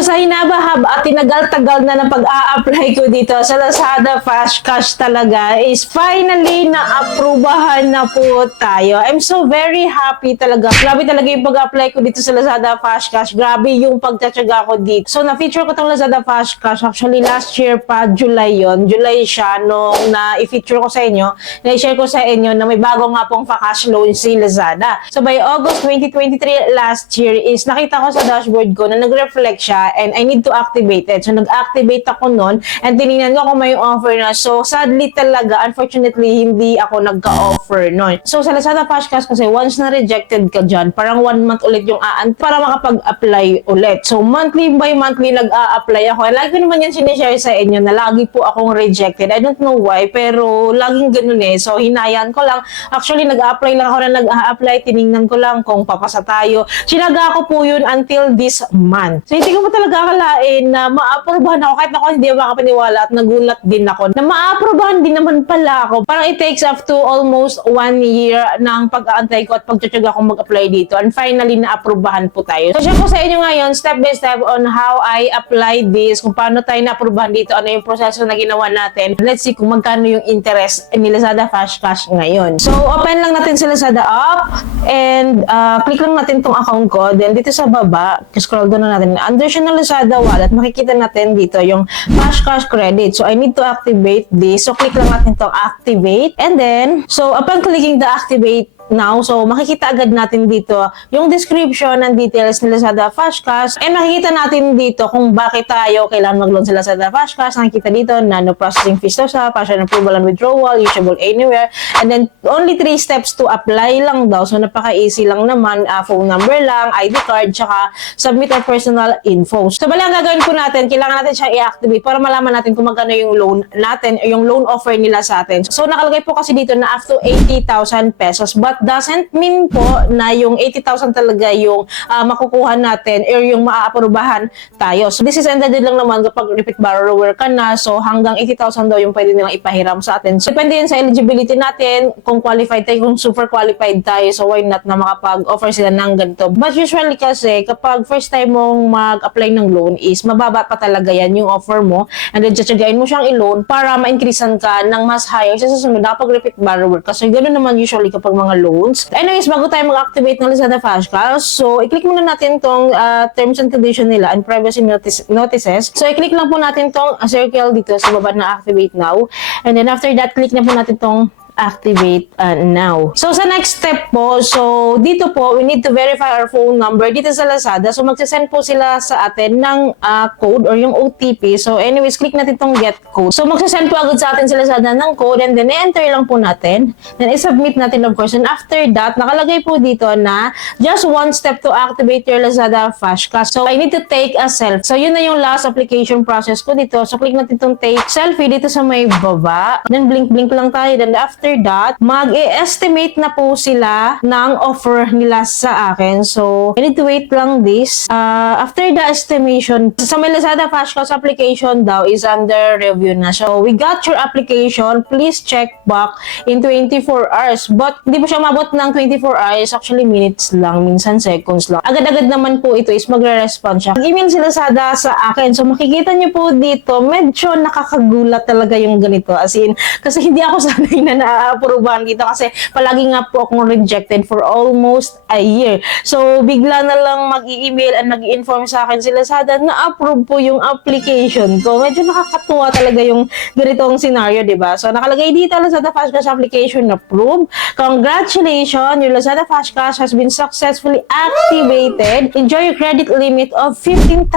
So sa hinabahab at tinagal-tagal na ng pag-a-apply ko dito sa Lazada Fast Cash talaga is finally na-aprubahan na po tayo. I'm so very happy talaga. Grabe talaga yung pag-apply ko dito sa Lazada Fast Cash. Grabe yung pagtatsaga ko dito. So na-feature ko tong Lazada Fast Cash. Actually last year pa, July yon. July siya nung na-feature ko sa inyo. Na-share ko sa inyo na may bago nga pong fast loan si Lazada. So by August 2023 last year is nakita ko sa dashboard ko na nag-reflect siya and I need to activate it. So nag-activate ako nun and tinignan ko kung may offer na. So sadly talaga, unfortunately, hindi ako nagka-offer nun. So sa Lazada Fast Cash kasi once na rejected ka dyan, parang 1 month ulit yung para makapag-apply ulit. So monthly by monthly nag-a-apply ako. And lagi ko naman yan sinishare sa inyo na lagi po akong rejected. I don't know why, pero laging ganun eh. So hinayan ko lang. Actually, nag-a-apply lang ako na nag-a-apply. Tinignan ko lang kung papasa tayo. Sinaga ko po yun until this month. So hindi ko pa talaga akalain na ma-approbahan ako. Kahit ako hindi makapaniwala at nagulat din ako na ma-approbahan din naman pala ako. Parang it takes up to almost 1 year ng pag-aantay ko at pagtsatsaga akong mag-apply dito. And finally, na-approbahan po tayo. So share ko sa inyo ngayon, step by step on how I apply this, kung paano tayo na-approbahan dito, ano yung proseso na ginawa natin. Let's see kung magkano yung interest ni Lazada Fast Cash ngayon. So open lang natin si Lazada app and click lang natin tong account ko. Then dito sa baba, scroll down na natin. Under siya ng Lazada wallet, makikita natin dito yung Fast Cash credit. So I need to activate this. So click lang natin to activate. And then, so upon clicking the activate now, so makikita agad natin dito yung description and details ni Lazada Fast Cash and makikita natin dito kung bakit tayo kailangan mag-loan sa Lazada Fast Cash. Nakikita dito na no processing fees daw siya, partial approval and withdrawal, usable anywhere, and then only 3 steps to apply lang daw. So napaka-easy lang naman, phone number lang, ID card, tsaka submit our personal info. So bali ang gagawin po natin, kailangan natin siya i-activate para malaman natin kung magkano yung loan natin, yung loan offer nila sa atin. So nakalagay po kasi dito na up to 80,000 pesos, but doesn't mean po na yung 80,000 talaga yung makukuha natin or yung maaaprobahan tayo. So this is ended lang naman kapag repeat borrower ka na. So hanggang 80,000 daw yung pwede nilang ipahiram sa atin. So depende yun sa eligibility natin, kung qualified tayo, kung super qualified tayo. So why not na makapag-offer sila ng ganito. But usually kasi kapag first time mong mag-apply ng loan is mababa pa talaga yan yung offer mo. And then tsatsagain mo siyang i-loan para ma-increasean ka ng mas higher sa susunod na kapag repeat borrower. Kasi ganoon naman usually kapag mga loans. Anyways, bago tayo mag-activate ng Lazada Fast Cash, so i-click muna natin tong terms and condition nila and privacy notices. So i-click lang po natin tong circle dito sa baba na activate now. And then after that, click na po natin tong activate now. So sa next step po, so dito po we need to verify our phone number dito sa Lazada. So magsasend po sila sa atin ng code or yung OTP. So anyways, click natin tong get code. So magsasend po agad sa atin sa Lazada ng code and then i-enter lang po natin. Then i-submit natin of course. And after that, nakalagay po dito na just 1 step to activate your Lazada Fast Cash. So I need to take a selfie. So yun na yung last application process ko dito. So click natin tong take selfie dito sa may baba. Then blink lang tayo. Then after that, mag-e-estimate na po sila ng offer nila sa akin. So, I need to wait lang this. After the estimation, sa may Lazada Fast Cash application daw is under review na. So, we got your application. Please check back in 24 hours. But, hindi po siya mabot ng 24 hours. Actually, minutes lang. Minsan seconds lang. Agad-agad naman po ito is magre-respond siya. Mag-email si Lazada sa akin. So, makikita niyo po dito, medyo nakakagulat talaga yung ganito. As in, kasi hindi ako sanay na approbahan dito kasi palagi nga po akong rejected for almost a year. So, bigla na lang mag-i-email and mag-i-inform sa akin si Lazada na approve po yung application ko. Medyo nakakatuwa talaga yung ganitong scenario, diba? So, nakalagay dito, Lazada Fast Cash application approved. Congratulations! Your Lazada Fast Cash has been successfully activated. Enjoy your credit limit of 15,000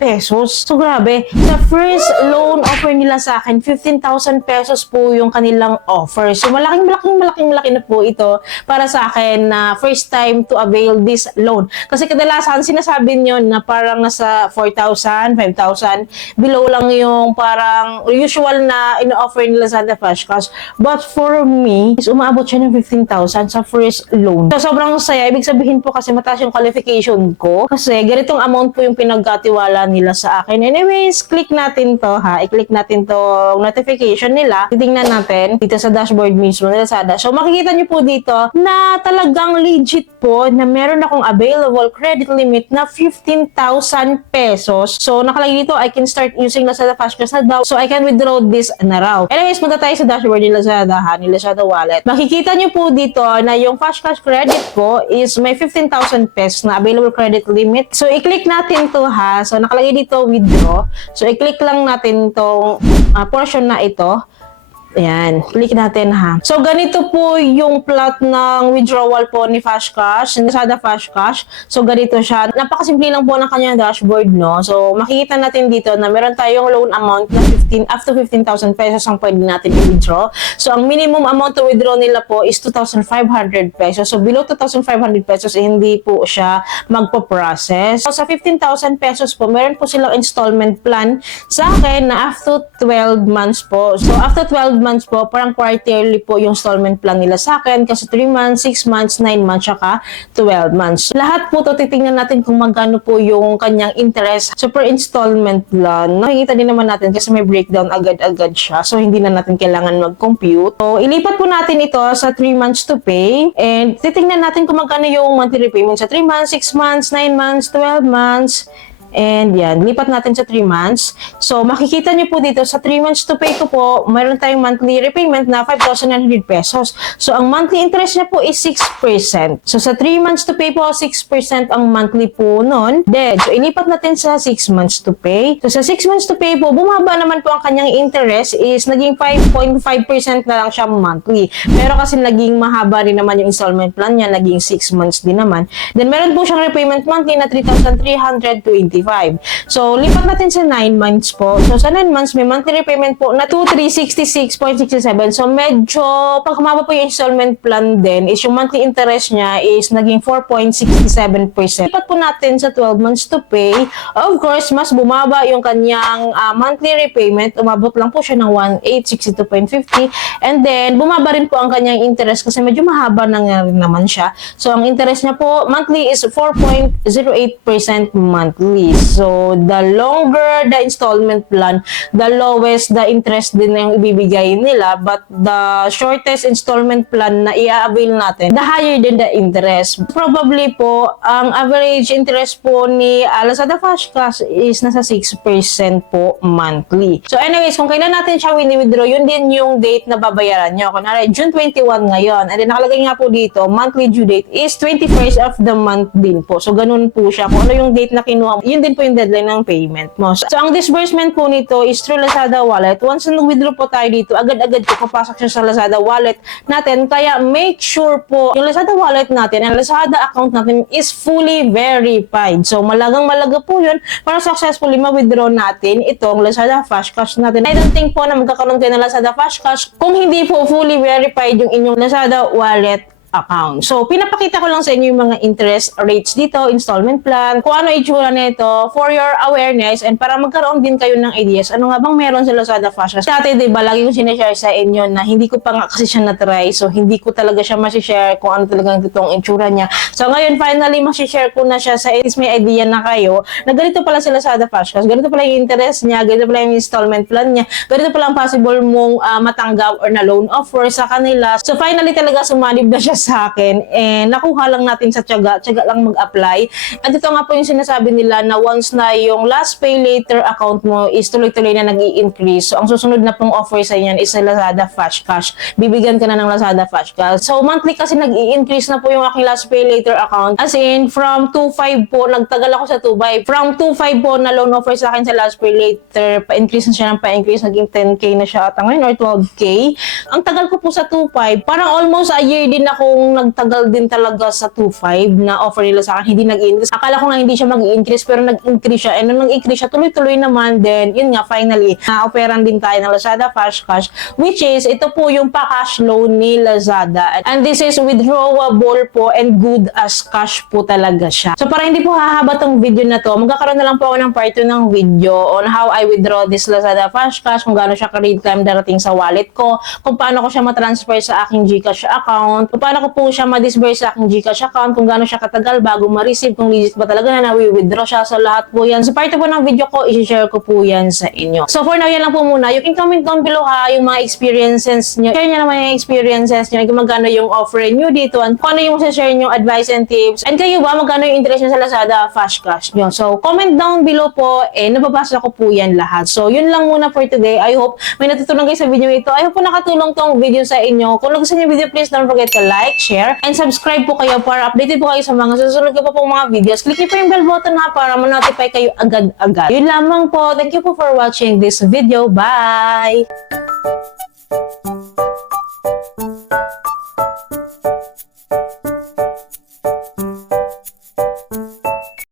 pesos. So, grabe. Sa first loan offer nila sa akin, 15,000 pesos po yung kanilang offer. So, malaki na po ito para sa akin na first time to avail this loan. Kasi kadalasan sinasabi nyo na parang nasa 4,000, 5,000, below lang yung parang usual na ino-offer nila sa Lazada Fast Cash. But for me, is umaabot siya ng 15,000 sa first loan. So, sobrang saya. Ibig sabihin po kasi mataas yung qualification ko. Kasi ganitong amount po yung pinagkatiwala nila sa akin. Anyways, click natin to ha. I-click natin to notification nila. Titingnan natin dito sa dashboard dashboard mismo ng Lazada. So makikita nyo po dito na talagang legit po na meron akong available credit limit na 15,000 pesos. So nakalagay dito, I can start using Lazada Flash Cash na daw. So I can withdraw this na raw. Anyways, punta tayo sa dashboard ni Lazada ha, ni Lazada Wallet. Makikita nyo po dito na yung Flash Cash credit po is may 15,000 pesos na available credit limit. So i-click natin to ha. So nakalagay dito withdraw. So i-click lang natin tong portion na ito. Ayan, click natin ha. So, ganito po yung plot ng withdrawal po ni Flash Cash, Lazada Flash Cash. So, ganito siya. Napakasimple lang po ng kanyang dashboard, no? So, makikita natin dito na meron tayong loan amount na up to 15,000 pesos ang pwede natin i-withdraw. So, ang minimum amount to withdraw nila po is 2,500 pesos. So, below 2,500 pesos, hindi po siya magpo-process. So, sa 15,000 pesos po, meron po silang installment plan sa akin na after 12 months po. So, after 12 months po, parang quarterly po yung installment plan nila sa akin kasi 3 months, 6 months, 9 months, saka 12 months. Lahat po to titingnan natin kung magkano po yung kanyang interest so per installment plan. Nakikita din naman natin kasi may breakdown agad-agad siya so hindi na natin kailangan mag-compute. So ilipat po natin ito sa 3 months to pay and titingnan natin kung magkano yung monthly repayment sa 3 months, 6 months, 9 months, 12 months. And yan, lipat natin sa 3 months. So, makikita nyo po dito, sa 3 months to pay ko po, mayroon tayong monthly repayment na 5,900 pesos. So, ang monthly interest niya po is 6%. So, sa 3 months to pay po, 6% ang monthly po nun. Then, so, ilipat natin sa 6 months to pay. So, sa 6 months to pay po, bumaba naman po ang kanyang interest is naging 5.5% na lang siya monthly. Pero kasi naging mahaba rin naman yung installment plan niya, naging 6 months din naman. Then, meron po siyang repayment monthly na 3,320. So, lipat natin sa 9 months po. So, sa 9 months, may monthly repayment po na 2,366.67. So, medyo, pag humaba po yung installment plan din, is yung monthly interest niya is naging 4.67%. Lipat po natin sa 12 months to pay. Of course, mas bumaba yung kanyang monthly repayment. Umabot lang po siya ng 1,862.50. And then, bumaba rin po ang kanyang interest kasi medyo mahaba na nga rin naman siya. So, ang interest niya po monthly is 4.08% monthly. So, the longer the installment plan, the lowest the interest din na yung ibibigay nila. But the shortest installment plan na i-avail natin, the higher din the interest. Probably po, ang average interest po ni Lazada Flash Cash is nasa 6% po monthly. So, anyways, kung kailan natin siya wini-withdraw, yun din yung date na babayaran nyo. Kunwari, June 21 ngayon. And then, nakalagay nga po dito, monthly due date is 21st of the month din po. So, ganun po siya. Kung ano yung date na kinuha, yun din po yung deadline ng payment mo. So, ang disbursement po nito is through Lazada Wallet. Once na nag-withdraw po tayo dito, agad-agad po papasok siya sa Lazada Wallet natin. Kaya make sure po yung Lazada Wallet natin and Lazada account natin is fully verified. So, malagang-malaga po yun para successfully ma-withdraw natin itong Lazada Flash Cash natin. I don't think po na magkakaroon kayo ng Lazada Flash Cash kung hindi po fully verified yung inyong Lazada Wallet account. So, pinapakita ko lang sa inyo yung mga interest rates dito, installment plan, kung ano itsura nito for your awareness and para magkaroon din kayo ng ideas. Ano nga bang meron sa Lazada Flash Cash? Dati, diba, lagi kong sinishare sa inyo na hindi ko pa nga kasi siya na-try. So, hindi ko talaga siya masishare kung ano talagang itong itsura niya. So, ngayon, finally, masishare ko na siya sa is may idea na kayo na ganito pala sa Lazada Flash Cash. Ganito pala yung interest niya, ganito pala yung installment plan niya, ganito pala ang possible mong matanggap or na loan offer sa kanila. So, finally, talaga sumanib na siya sa akin and nakuha lang natin sa tiyaga lang mag-apply. At ito nga po yung sinasabi nila na once na yung last pay later account mo is tuloy-tuloy na nag-i-increase. So, ang susunod na pong offer sa inyan is sa Lazada Flash Cash. Bibigyan ka na ng Lazada Flash Cash. So, monthly kasi nag-i-increase na po yung aking last pay later account. As in, from 2.5 po, nagtagal ako sa 2.5. From 2.5 po na loan offer sa akin sa last pay later, pa-increase na siya ng pa-increase, naging 10K na siya ata ngayon or 12K. Ang tagal ko po sa 2.5, parang almost a year din akong nagtagal din talaga sa 2.5 na offer nila sa akin, hindi nag-increase. Akala ko nga hindi siya mag-increase pero nag-increase siya. And nung nag-increase siya, tuloy-tuloy naman din. Yun nga, finally, na-offeran din tayo ng Lazada Flash Cash, which is, ito po yung pa-cash loan ni Lazada. And this is withdrawable po and good as cash po talaga siya. So, para hindi po hahaba tong video na to, magkakaroon na lang po ako ng part 2 ng video on how I withdraw this Lazada Flash Cash, kung gaano siya ka-real time darating sa wallet ko, kung paano ko siya matransfer sa aking GCash account, kung paano paano ko po siya ma-disburse sa aking GCash account, kung gaano siya katagal bago ma-receive, kung legit ba talaga na nawi-withdraw siya. So lahat po yan. So parte po ng video ko, i-share ko po yan sa inyo. So for now, yan lang po muna. You can comment down below ha, yung mga experiences nyo. Share nyo naman yung experiences nyo, kung magkano yung offer nyo dito, and kung ano yung share nyo advice and tips. And kayo ba, magkano yung interest nyo sa Lazada Fast Cash nyo? So comment down below po, nababasa ko po yan lahat. So yun lang muna for today. I hope may natutunan kayo sa video ito. I hope po nakatulong tong video sa inyo. Kung nagustuhan yung video, please don't forget to like, share, and subscribe po kayo para updated po kayo sa mga susunod ko pa pong mga videos. Click niyo po yung bell button na para ma-notify kayo agad-agad. Yun lamang po. Thank you po for watching this video. Bye!